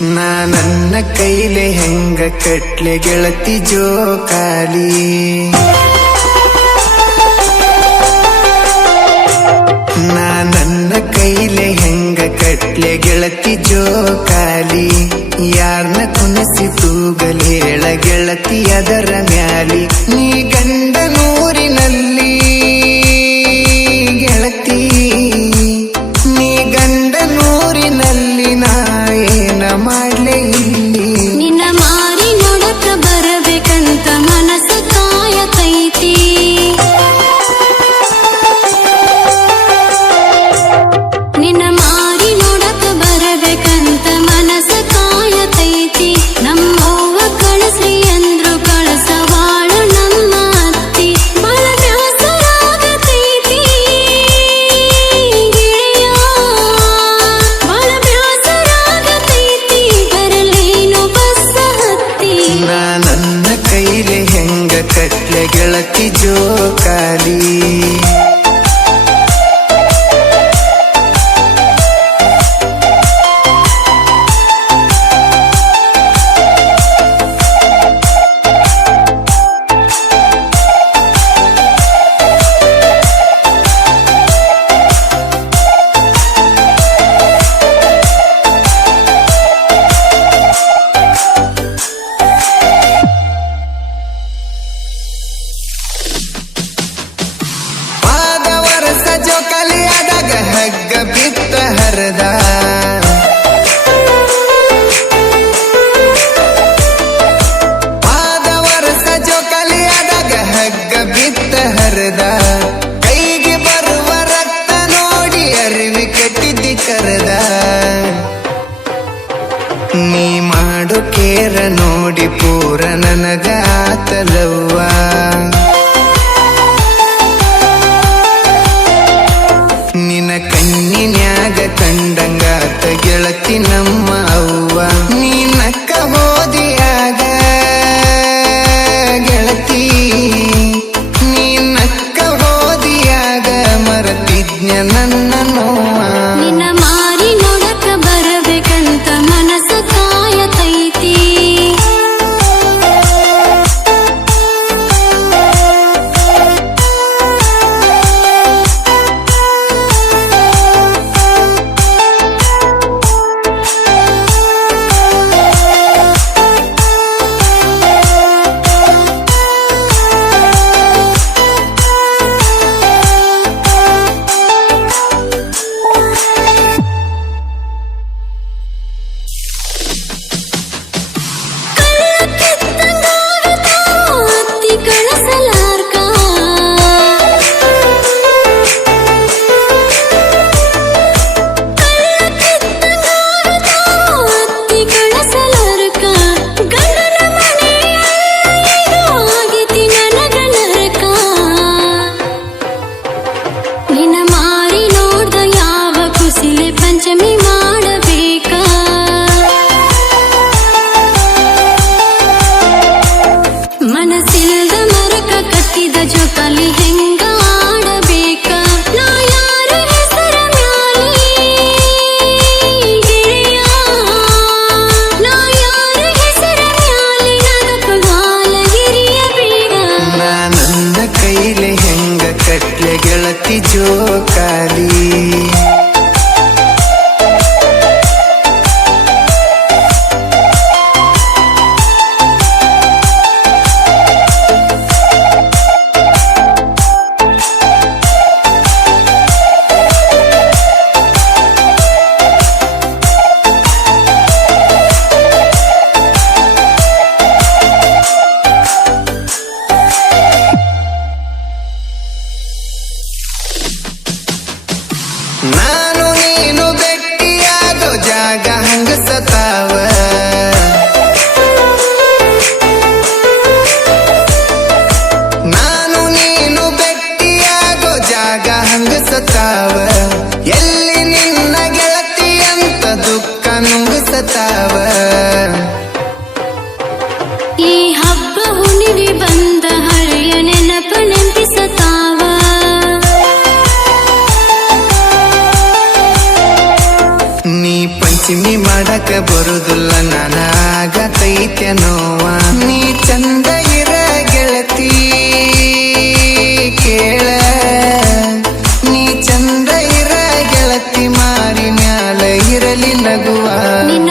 ನನ್ನ ಕೈಲೆ ಹೆಂಗ ಕಟ್ಲೆ ಗೆಳತಿ ಜೋಕಾಲಿ ನನ್ನ ಕೈಲೆ ಹೆಂಗ ಕಟ್ಲೆ ಗೆಳತಿ ಜೋಕಾಲಿ ಯಾರ್ನ ಕುಣಿಸಿ ತೂಗಲ್ ಹೇಳ ಗೆಳತಿ ಅದರ ಮ್ಯಾಲಿ ನೀ ಗಂಡ ನೂರಿನಲ್ಲಿ ಗೆಳತಿ ನೀ ಗಂಡ ನೂರಿನಲ್ಲಿ ನಾ ಏನ ಮಾಡ್ಲೆ ಇಲ್ಲಿ ನಿನ್ನ ಮಾರಿ ನೋಡಕ ಬರಬೇಕಂತ ಮನಸ್ಸ ಕಾಯತೈತಿ ನಿನ್ನ ಮಾರಿ ನೋಡಕ ಬರಬೇಕಂತ ಮನಸ್ಸ ಕಾಯತೈತಿ ನಮ್ಮವ್ವ ಕಳಿಸ್ರಿ ಅಂದ್ರು ಕಳಸವಾಳು ನಮ್ಮ ಅತ್ತಿ ಬಹಳ ಬ್ಯಾಸರಾಗತೈತಿ ಗೆಳೆಯ ಬಹಳ ಬ್ಯಾಸರಾಗತೈತಿ ಬರಲೇನು ಬಸ್ಸ ಹತ್ತಿ ನನ್ನ ಕೈಲೆ ಹೆಂಗ ಕಟ್ಲೆ ಗೆಳತಿ ಜೋಕಾಲಿ ಜೋಕಾಲಿ ಆದಾಗ ಹಗ್ಗ ಬಿತ್ತ ಹರದ ಪಾದ ವರ್ಷ ಜೋಕಾಲಿ ಆದಾಗ ಹಗ್ಗ ಬಿತ್ತ ಹರದ ಕೈಗೆ ಬರುವ ರಕ್ತ ನೋಡಿ ಅರಿವಿ ಕಟ್ಟಿದ್ದಿ ಕರದ ನೀ ಮಾಡು ಕೇರ ನೋಡಿ ಪೂರ ನನಗ ಆತಲವ್ವ ನಿನ ಕಣ್ಣಿನ್ಯಾಗ ಕಂಡಂಗಾತ ಗೆಳತಿ ನಮ್ಮ ಅವ್ವ ನೀ ನಕ್ಕ ಹೋದಿಯಾಗ ಗೆಳತಿ ನೀ ನಕ್ಕ ಹೋದಿಯಾಗ ಮರತಿಜ್ಞ ನನ್ನ ನೋವ ನಿನ್ನ ಮಾರಿ ನೋಡಕ ಬರಬೇಕಂತ ಮನಸ್ಸ ಕಾಯತೈತಿ ಅತ್ತಿ ಕಳಸಲಾರ್ಕ ಅತ್ತಿ ಕಳಸಲಾರ್ಕ ಗಂಡನ ಮನೆಯದು ಆಗೈತಿ ನನಗ ನರಕ ನಿನ್ನ ಮಾರಿ ನೋಡ್ದ ಯಾವ ಕುಸಿಲೆ ಪಂಚಮಿ ಮಾಡಬೇಕ ಮನಸ್ಸಿಲ್ದ ಮರಕ ಕಟ್ಟಿದ ಜೋಕಾಲಿ ಹೆಂಗ ಆಡಬೇಕ ನಾ ಯಾರ ಹೆಸರ ಮ್ಯಾಲಿ ಗೆಳೆಯ ನಾ ಯಾರ ಹೆಸರ ಮ್ಯಾಲಿ ನರಕಗಾಲ ಹಿರಿಯಬೇಡ ನನ್ನ ಕೈಲೆ ಹೆಂಗ ಕಟ್ಲೆ ಗೆಳತಿ ಜೋಕಾಲಿ ನಾನು ನೀನು ಭೇಟಿಯಾಗೋ ಜಾಗ ಹಂಗ ಸತಾವ ನಾನು ನೀನು ಭೇಟಿಯಾಗೋ ಜಾಗ ಹಂಗ ಸತಾವ ಎಲ್ಲಿ ನಿನ್ನ ಗೆಳತಿ ಅಂತ ದುಃಖ ನುಂಗಸತಾವ ಈ ಹಬ್ಬ ಹುಣ್ಣಿಮೆ ಬಂದ ಹಳೆಯ ನೆನಪ ನೆನಪಿಸತಾವ ನೀ ಪಂಚಮಿ ಮಾಡಕ ಬರುದು ಫುಲ್ಲ ನನಗತೈತೆ ನೋವ ನೀ ಚಂದ ಇರ ಗೆಳತಿ ಕೇಳ ನೀ ಚಂದ ಇರ ಗೆಳತಿ ಮಾರಿ ಮ್ಯಾಲ ಇರಲಿ ನಗುವ ನಿನ್ನ